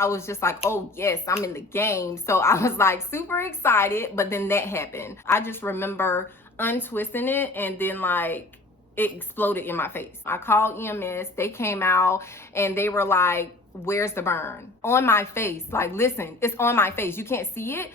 I was just like, oh yes, I'm in the game. So I was like super excited, but then that happened. I just remember untwisting it and then like it exploded in my face. I called EMS, they came out and they were like, where's the burn? On my face. Like, listen, it's on my face. You can't see it.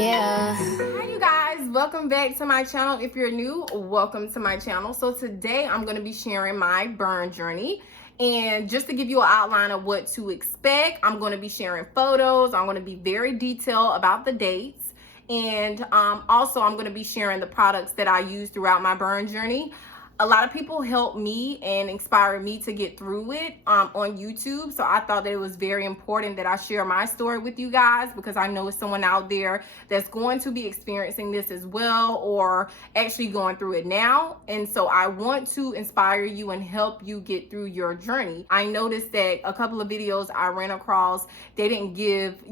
Yeah. Hi you guys, welcome back to my channel. If you're new, welcome to my channel. So today I'm going to be sharing my burn journey. And just to give you an outline of what to expect, I'm going to be sharing photos. I'm going to be very detailed about the dates. And also I'm going to be sharing the products that I use throughout my burn journey. A lot of people helped me and inspired me to get through it on YouTube. So I thought that it was very important that I share my story with you guys, because I know it's someone out there that's going to be experiencing this as well, or actually going through it now. And so I want to inspire you and help you get through your journey. I noticed that a couple of videos I ran across, they didn't give,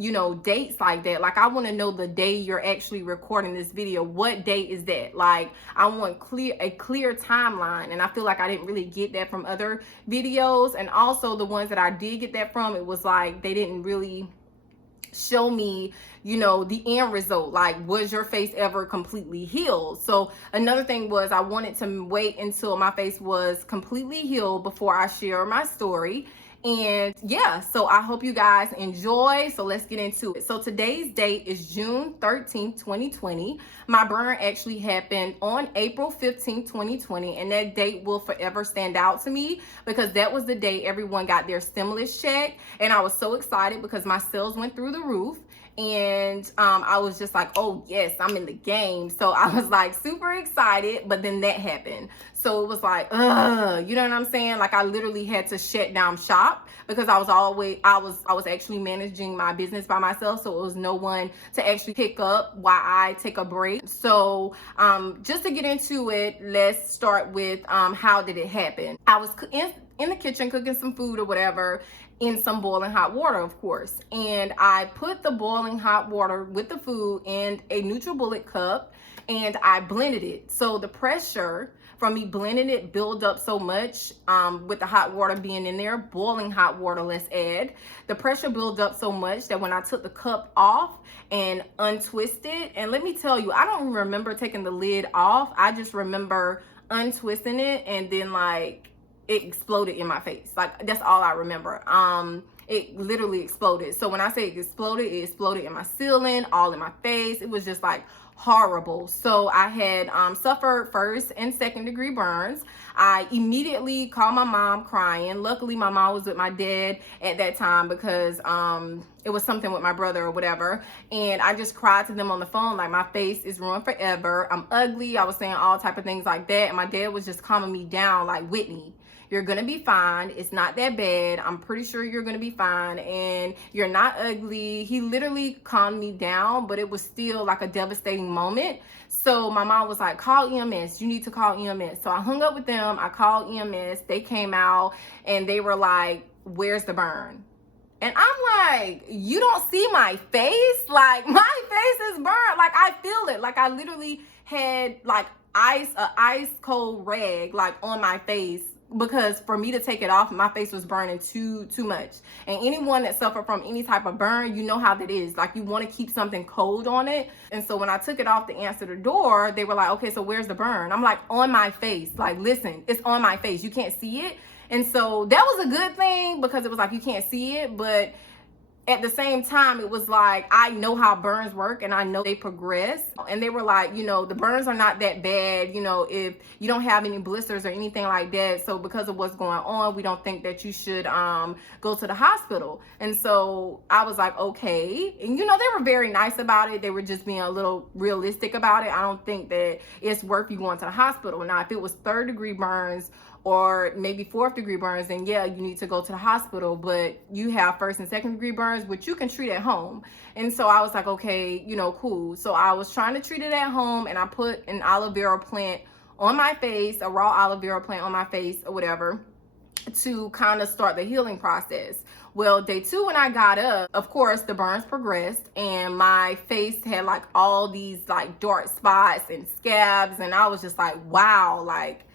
dates like that. Like, I want to know the day you're actually recording this video. What day is that? Like, I want a clear timeline. And I feel like I didn't really get that from other videos. And also the ones that I did get that from, it was like they didn't really show me, the end result. Like, was your face ever completely healed? So another thing was, I wanted to wait until my face was completely healed before I share my story. And yeah, so I hope you guys enjoy. So let's get into it. So today's date is June 13th, 2020. My burn actually happened on April 15th, 2020. And that date will forever stand out to me, because that was the day everyone got their stimulus check. And I was so excited because my sales went through the roof. And I was just like, oh yes, I'm in the game. So I was like super excited, but then that happened. So it was like, you know what I'm saying? Like, I literally had to shut down shop, because I was actually managing my business by myself. So it was no one to actually pick up while I take a break. So just to get into it, let's start with how did it happen? I was in the kitchen cooking some food or whatever, in some boiling hot water, of course. And I put the boiling hot water with the food in a NutriBullet cup and I blended it. So the pressure from me blending it built up so much, with the hot water being in there, boiling hot water, let's add. The pressure built up so much that when I took the cup off and untwisted, and let me tell you, I don't remember taking the lid off. I just remember untwisting it and then like it exploded in my face. Like, that's all I remember. It literally exploded. So when I say it exploded in my ceiling, all in my face. It was just like horrible. So I had suffered first and second degree burns. I immediately called my mom crying. Luckily my mom was with my dad at that time, because it was something with my brother or whatever. And I just cried to them on the phone, like, my face is ruined forever. I'm ugly. I was saying all type of things like that. And my dad was just calming me down, like, Whitney, you're gonna be fine. It's not that bad. I'm pretty sure you're gonna be fine. And you're not ugly. He literally calmed me down, but it was still like a devastating moment. So my mom was like, call EMS. You need to call EMS. So I hung up with them. I called EMS. They came out and they were like, where's the burn? And I'm like, you don't see my face? Like, my face is burnt. Like, I feel it. Like, I literally had like ice cold rag like on my face, because for me to take it off, my face was burning too much. And anyone that suffered from any type of burn, you know how that is. Like, you want to keep something cold on it. And so when I took it off to answer the door, they were like, okay, so where's the burn? I'm like, on my face. Like, listen, it's on my face. You can't see it. And so that was a good thing, because it was like, you can't see it. But at the same time, it was like, I know how burns work and I know they progress. And they were like, the burns are not that bad, if you don't have any blisters or anything like that. So because of what's going on, we don't think that you should go to the hospital. And so I was like, okay. And they were very nice about it. They were just being a little realistic about it. I don't think that it's worth you going to the hospital. Now, if it was third degree burns or maybe fourth degree burns, then yeah, you need to go to the hospital. But you have first and second degree burns, which you can treat at home. And so I was like, okay, cool. So I was trying to treat it at home, and I put an aloe vera plant on my face, a raw aloe vera plant on my face or whatever, to kind of start the healing process. Well, day 2, when I got up, of course, the burns progressed and my face had like all these like dark spots and scabs. And I was just like, wow, like,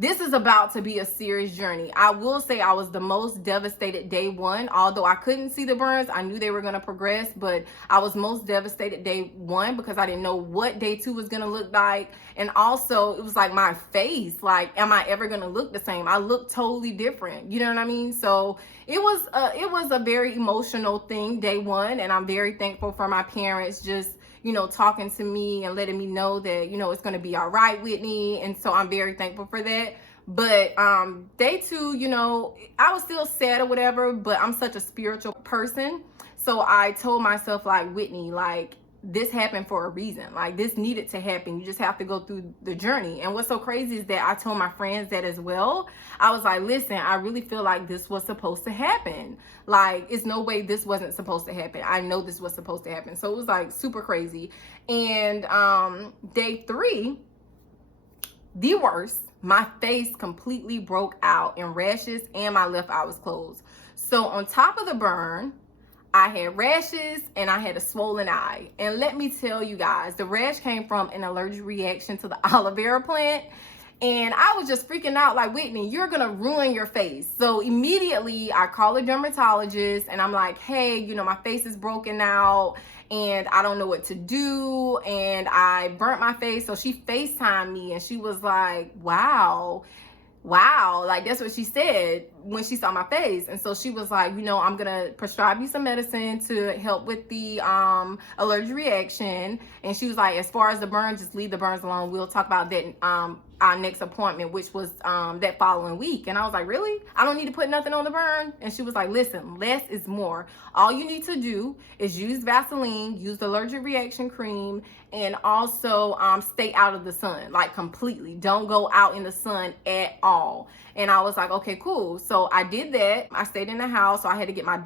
this is about to be a serious journey. I will say I was the most devastated day one. Although I couldn't see the burns, I knew they were going to progress, but I was most devastated day one because I didn't know what day two was going to look like. And also it was like my face, like, am I ever going to look the same? I look totally different. You know what I mean? So it was a very emotional thing day one. And I'm very thankful for my parents just, you know, talking to me and letting me know that, you know, it's going to be all right, Whitney. And so I'm very thankful for that. But day two, you know, I was still sad or whatever, but I'm such a spiritual person. So I told myself, like, Whitney, like, this happened for a reason. Like, this needed to happen. You just have to go through the journey. And what's so crazy is that I told my friends that as well. I was like, listen, I really feel like this was supposed to happen. Like, it's no way this wasn't supposed to happen. I know this was supposed to happen. So it was like super crazy. And day three, the worst, my face completely broke out in rashes and my left eye was closed. So on top of the burn, I had rashes and I had a swollen eye. And let me tell you guys, the rash came from an allergic reaction to the aloe vera plant. And I was just freaking out like, Whitney, you're going to ruin your face. So immediately I call a dermatologist and I'm like, hey, you know, my face is broken out and I don't know what to do. And I burnt my face. So she FaceTimed me and she was like, wow, like that's what she said when she saw my face. And so she was like, you know, I'm gonna prescribe you some medicine to help with the allergic reaction. And she was like, as far as the burns, just leave the burns alone. We'll talk about that our next appointment, which was that following week. And I was like, really? I don't need to put nothing on the burn? And she was like, listen, less is more. All you need to do is use Vaseline, use the allergic reaction cream, and also stay out of the sun, like completely. Don't go out in the sun at all. And I was like, okay, cool. So I did that. I stayed in the house. So I had to get my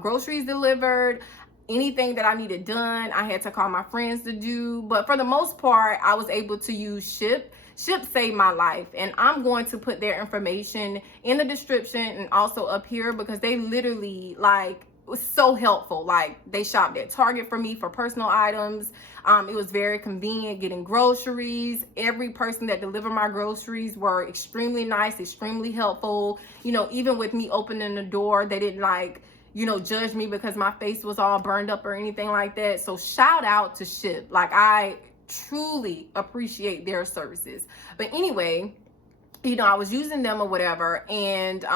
groceries delivered. Anything that I needed done, I had to call my friends to do. But for the most part, I was able to use Ship. Ship saved my life, and I'm going to put their information in the description and also up here because they literally, like, was so helpful. Like, they shopped at Target for me for personal items. It was very convenient getting groceries. Every person that delivered my groceries were extremely nice, extremely helpful. You know, even with me opening the door, they didn't, like, you know, judge me because my face was all burned up or anything like that. So shout out to Ship. Like, I truly appreciate their services. But anyway, you know, I was using them or whatever, and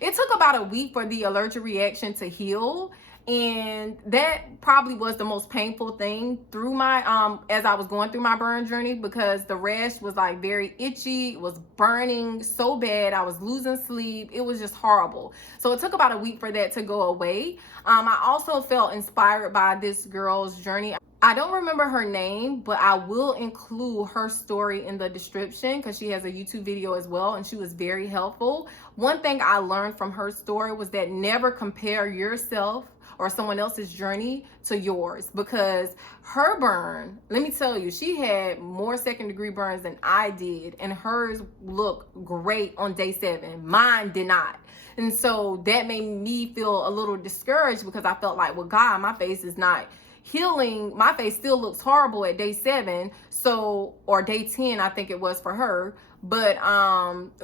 it took about a week for the allergic reaction to heal. And that probably was the most painful thing through my as I was going through my burn journey, because the rash was like very itchy. It was burning so bad. I was losing sleep. It was just horrible. So it took about a week for that to go away. I also felt inspired by this girl's journey. I don't remember her name, but I will include her story in the description because she has a YouTube video as well, and she was very helpful. One thing I learned from her story was that never compare yourself or someone else's journey to yours, because her burn, let me tell you, she had more second degree burns than I did, and hers looked great on day 7. Mine did not. And so that made me feel a little discouraged because I felt like, well, God, my face is not healing. My face still looks horrible at day 7, so, or day 10, I think it was for her. But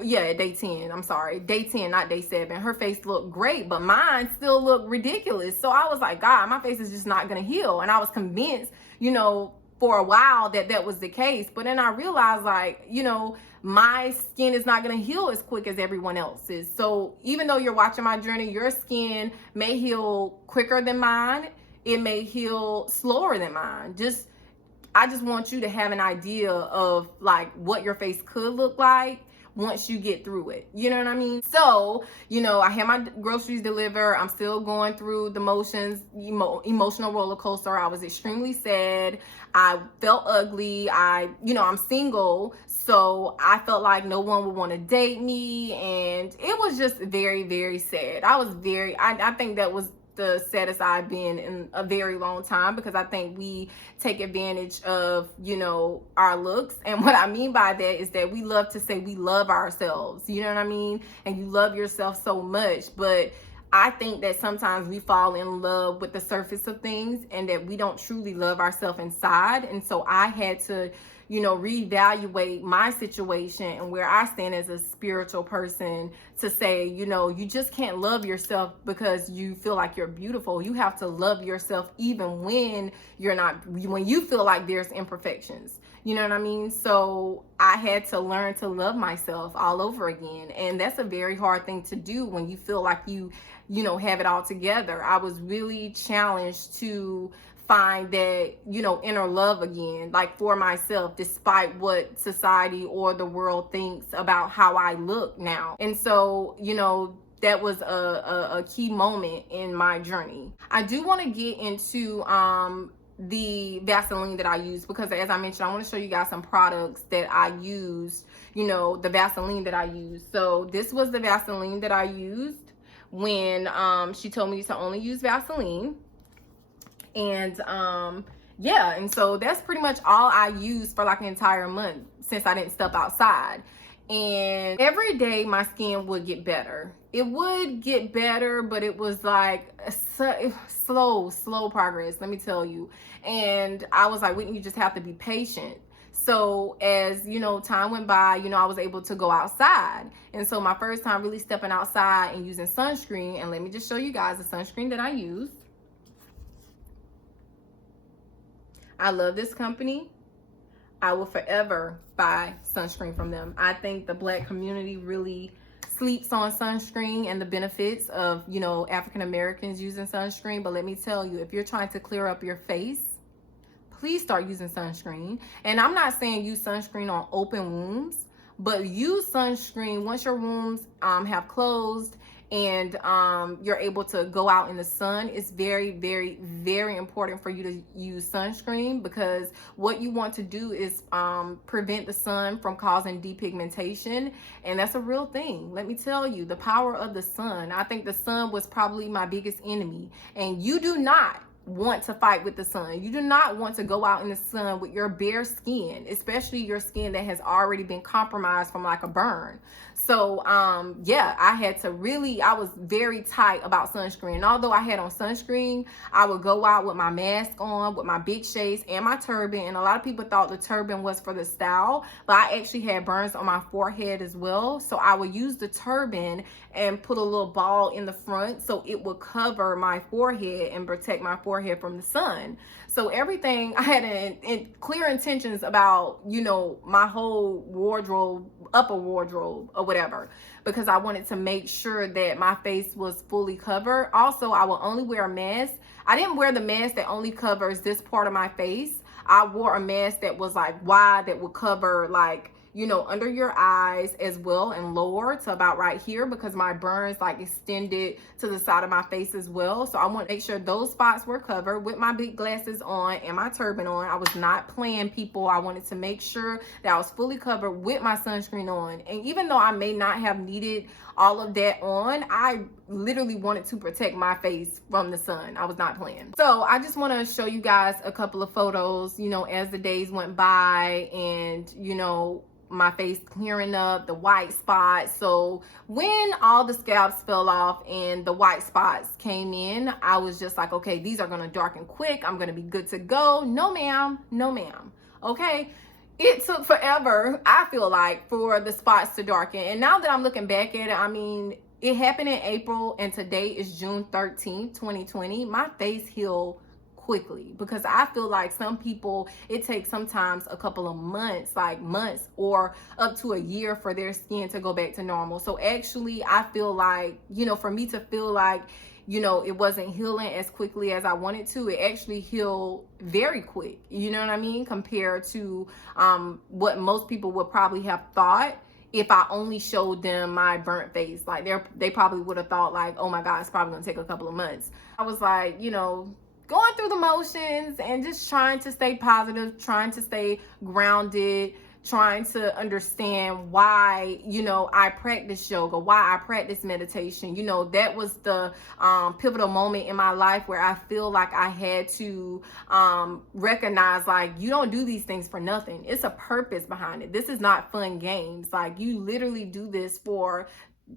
yeah, day 10, I'm sorry, day 10, not day 7. Her face looked great, but mine still looked ridiculous. So I was like, God, my face is just not gonna heal. And I was convinced, you know, for a while that that was the case. But then I realized, like, you know, my skin is not going to heal as quick as everyone else's. So even though you're watching my journey, your skin may heal quicker than mine. It may heal slower than mine. I just want you to have an idea of like what your face could look like once you get through it. You know what I mean? So, you know, I had my groceries delivered. I'm still going through the motions, emotional roller coaster. I was extremely sad. I felt ugly. You know, I'm single. So I felt like no one would want to date me. And it was just very, very sad. I think that was the saddest I've been in a very long time, because I think we take advantage of, you know, our looks. And what I mean by that is that we love to say we love ourselves, you know what I mean? And you love yourself so much, but I think that sometimes we fall in love with the surface of things and that we don't truly love ourselves inside. And so I had to, reevaluate my situation and where I stand as a spiritual person, to say, you just can't love yourself because you feel like you're beautiful. You have to love yourself even when you're not, when you feel like there's imperfections. You know what I mean? So I had to learn to love myself all over again. And that's a very hard thing to do when you feel like you have it all together. I was really challenged to find that, inner love again, like for myself, despite what society or the world thinks about how I look now. And so, that was a key moment in my journey. I do want to get into the Vaseline that I use, because as I mentioned, I want to show you guys some products that I used, the Vaseline that I used. So this was the Vaseline that I used when she told me to only use Vaseline. And yeah, and so that's pretty much all I used for like an entire month since I didn't step outside. And every day my skin would get better. It would get better, but it was like slow progress, let me tell you. And I was like, Whitney, you just have to be patient. So as time went by, I was able to go outside. And so my first time really stepping outside and using sunscreen, and let me just show you guys the sunscreen that I used. I love this company. I will forever buy sunscreen from them. I think the Black community really sleeps on sunscreen and the benefits of, African Americans using sunscreen. But let me tell you, if you're trying to clear up your face, please start using sunscreen. And I'm not saying use sunscreen on open wounds, but use sunscreen once your wounds have closed and you're able to go out in the sun. It's very, very, very important for you to use sunscreen, because what you want to do is prevent the sun from causing depigmentation. And that's a real thing. Let me tell you, the power of the sun. I think the sun was probably my biggest enemy. And you do not want to fight with the sun. You do not want to go out in the sun with your bare skin, especially your skin that has already been compromised from like a burn. So yeah, I was very tight about sunscreen. And although I had on sunscreen, I would go out with my mask on, with my big shades and my turban. And a lot of people thought the turban was for the style, but I actually had burns on my forehead as well. So I would use the turban and put a little ball in the front so it would cover my forehead and protect my forehead from the sun. So everything, I had clear intentions about, my whole wardrobe, upper wardrobe or whatever, because I wanted to make sure that my face was fully covered. Also, I will only wear a mask. I didn't wear the mask that only covers this part of my face. I wore a mask that was like wide, that would cover like, under your eyes as well, and lower to about right here, because my burns like extended to the side of my face as well. So I want to make sure those spots were covered with my big glasses on and my turban on. I was not playing, people. I wanted to make sure that I was fully covered with my sunscreen on. And even though I may not have needed all of that on, I literally wanted to protect my face from the sun. I was not playing. So I just want to show you guys a couple of photos, as the days went by, and my face clearing up, the white spots. So when all the scalps fell off and the white spots came in, I was just like, okay, these are gonna darken quick. I'm gonna be good to go. No ma'am, no ma'am. Okay. It took forever, I feel like, for the spots to darken. And now that I'm looking back at it, I mean, it happened in April and today is June 13th, 2020. My face healed quickly, because I feel like some people, it takes sometimes a couple of months, like months or up to a year, for their skin to go back to normal. So actually, I feel like, for me to feel like, it wasn't healing as quickly as I wanted to, it actually healed very quick, you know what I mean, compared to what most people would probably have thought if I only showed them my burnt face. Like they probably would have thought like, oh my God, it's probably gonna take a couple of months. I was like, going through the motions and just trying to stay positive, trying to stay grounded, trying to understand why, I practice yoga, why I practice meditation. That was the pivotal moment in my life where I feel like I had to recognize, like, you don't do these things for nothing. It's a purpose behind it. This is not fun games. Like, you literally do this for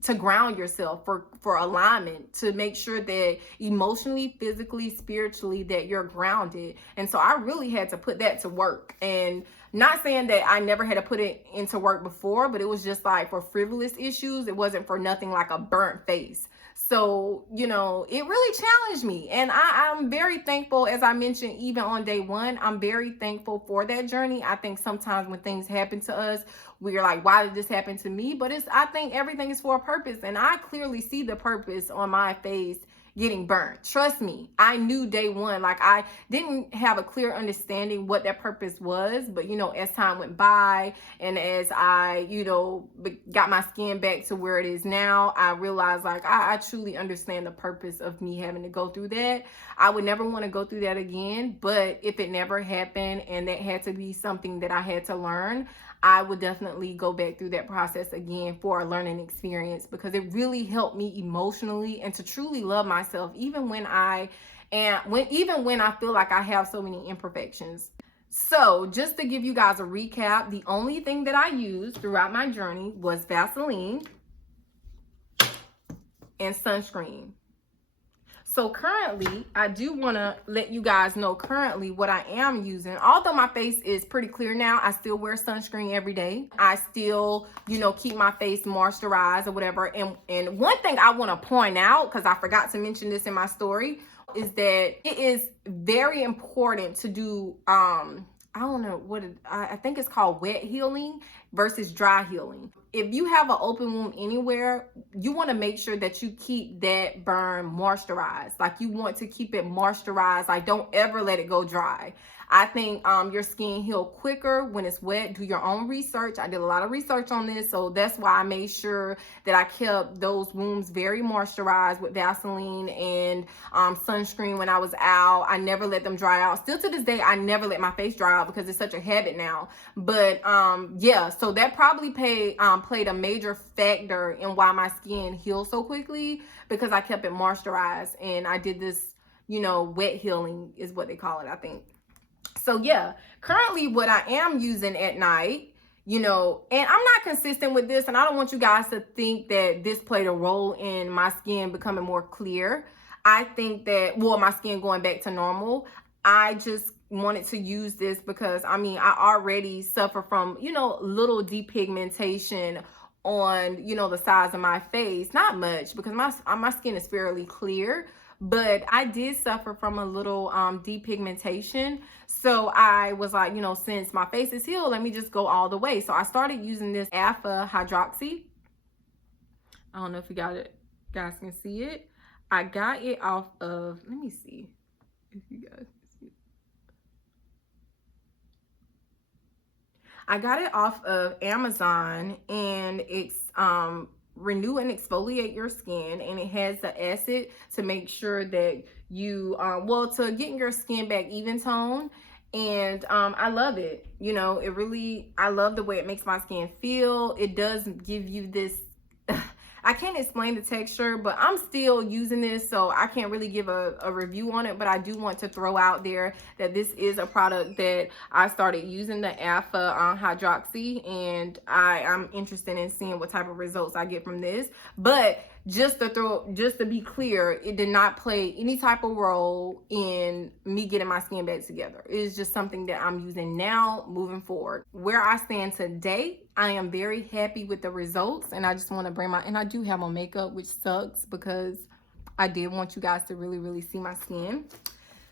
to ground yourself, for alignment, to make sure that emotionally, physically, spiritually, that you're grounded. And so I really had to put that to work. And not saying that I never had to put it into work before, but it was just like for frivolous issues. It wasn't for nothing like a burnt face. So, you know, it really challenged me. And I'm very thankful, as I mentioned, even on day one, I'm very thankful for that journey. I think sometimes when things happen to us, we're like, why did this happen to me? But I think everything is for a purpose. And I clearly see the purpose on my face getting burnt. Trust me, I knew day one. Like, I didn't have a clear understanding what that purpose was, but you know, as time went by and as I, you know, got my skin back to where it is now, I realized like I truly understand the purpose of me having to go through that. I would never want to go through that again, but if it never happened and that had to be something that I had to learn, I would definitely go back through that process again for a learning experience, because it really helped me emotionally and to truly love myself, even when I feel like I have so many imperfections. So just to give you guys a recap, the only thing that I used throughout my journey was Vaseline and sunscreen. So currently, I do want to let you guys know currently what I am using. Although my face is pretty clear now, I still wear sunscreen every day. I still, you know, keep my face moisturized or whatever. And one thing I want to point out, because I forgot to mention this in my story, is that it is very important to do, I don't know what I think it's called wet healing versus dry healing. If you have an open wound anywhere, you want to make sure that you keep that burn moisturized. Like, you want to keep it moisturized. Like, don't ever let it go dry. I think your skin heal quicker when it's wet. Do your own research. I did a lot of research on this, so that's why I made sure that I kept those wounds very moisturized with Vaseline and sunscreen when I was out. I never let them dry out. Still to this day, I never let my face dry out because it's such a habit now. But yeah, so that probably played a major factor in why my skin healed so quickly, because I kept it moisturized and I did this, you know, wet healing is what they call it, I think. So yeah, currently what I am using at night, you know, and I'm not consistent with this, and I don't want you guys to think that this played a role in my skin becoming more clear. I think that, well, my skin going back to normal, I just wanted to use this because, I mean, I already suffer from, you know, little depigmentation on, you know, the sides of my face. Not much, because my skin is fairly clear, but I did suffer from a little depigmentation. So I was like, you know, since my face is healed, let me just go all the way. So I started using this alpha hydroxy. I don't know if you guys can see it. I got it off of, let me see if you guys can see it. I got it off of Amazon, and it's renew and exfoliate your skin, and it has the acid to make sure that you to get your skin back even tone. And I love it. You know, it really, I love the way it makes my skin feel. It does give you this I can't explain the texture, but I'm still using this, so I can't really give a review on it. But I do want to throw out there that this is a product that I started using, the alpha hydroxy, and I'm interested in seeing what type of results I get from this. But just to be clear, it did not play any type of role in me getting my skin back together. It is just something that I'm using now moving forward. Where I stand today, I am very happy with the results, and I just want to bring and I do have on makeup, which sucks because I did want you guys to really see my skin.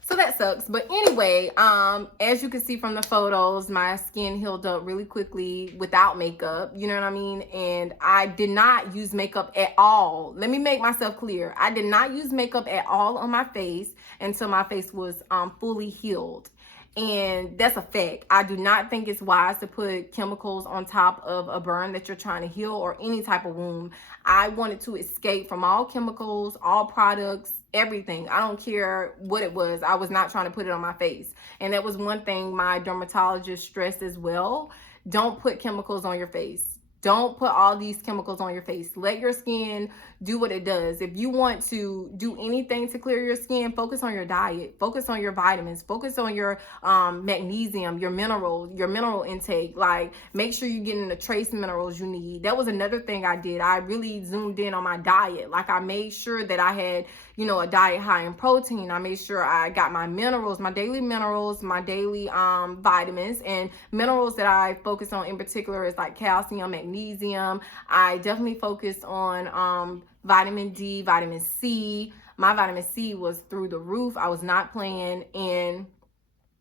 So that sucks. But anyway, as you can see from the photos, my skin healed up really quickly without makeup. You know what I mean? And I did not use makeup at all. Let me make myself clear. I did not use makeup at all on my face until my face was fully healed. And that's a fact. I do not think it's wise to put chemicals on top of a burn that you're trying to heal or any type of wound. I wanted to escape from all chemicals, all products, everything. I don't care what it was. I was not trying to put it on my face. And that was one thing my dermatologist stressed as well. Don't put chemicals on your face. Don't put all these chemicals on your face. Let your skin do what it does. If you want to do anything to clear your skin, focus on your diet, focus on your vitamins, focus on your magnesium, your mineral intake. Like, make sure you're getting the trace minerals you need. That was another thing I did. I really zoomed in on my diet. Like, I made sure that I had, you know, a diet high in protein. I made sure I got my minerals, my daily minerals, my daily vitamins, and minerals that I focus on in particular is like calcium, magnesium. I definitely focused on vitamin D, vitamin C. My vitamin C was through the roof. I was not playing. And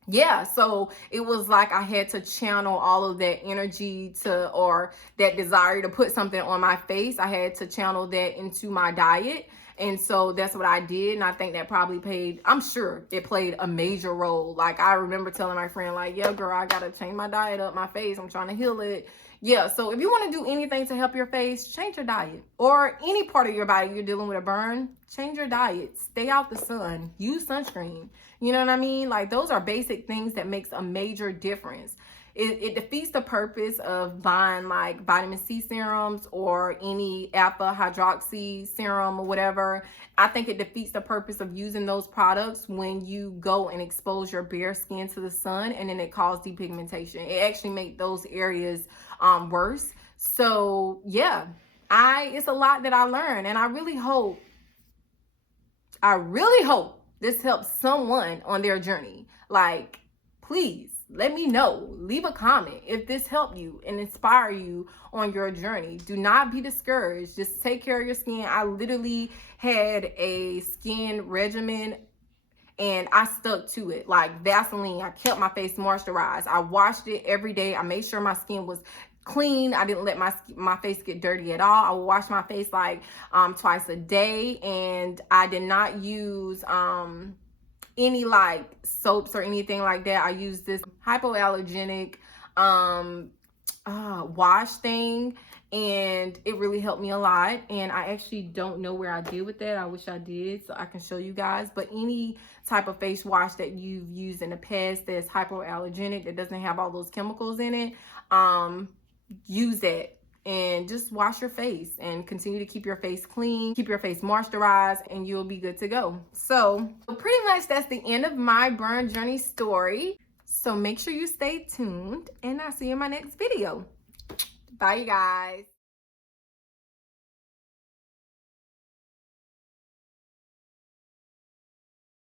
yeah, so it was like I had to channel all of that energy to, or that desire to put something on my face. I had to channel that into my diet. And so that's what I did. And I think that probably played, I'm sure it played a major role. Like, I remember telling my friend, like, yeah, girl, I got to change my diet up, my face. I'm trying to heal it. Yeah, so if you want to do anything to help your face, change your diet. Or any part of your body you're dealing with a burn, change your diet. Stay out the sun. Use sunscreen. You know what I mean? Like, those are basic things that makes a major difference. It defeats the purpose of buying like vitamin C serums or any alpha hydroxy serum or whatever. I think it defeats the purpose of using those products when you go and expose your bare skin to the sun, and then it causes depigmentation. It actually makes those areas worse. So yeah, it's a lot that I learned, and I really hope this helps someone on their journey. Like, please let me know. Leave a comment if this helped you and inspire you on your journey. Do not be discouraged. Just take care of your skin. I literally had a skin regimen and I stuck to it. Like Vaseline, I kept my face moisturized. I washed it every day. I made sure my skin was clean. I didn't let my face get dirty at all. I would wash my face like twice a day, and I did not use any like soaps or anything like that. I use this hypoallergenic wash thing, and it really helped me a lot. And I actually don't know where I did with that. I wish I did so I can show you guys. But any type of face wash that you've used in the past that's hypoallergenic, that doesn't have all those chemicals in it, use that and just wash your face and continue to keep your face clean, keep your face moisturized, and you'll be good to go. So pretty much that's the end of my burn journey story. So make sure you stay tuned, and I'll see you in my next video. Bye, you guys.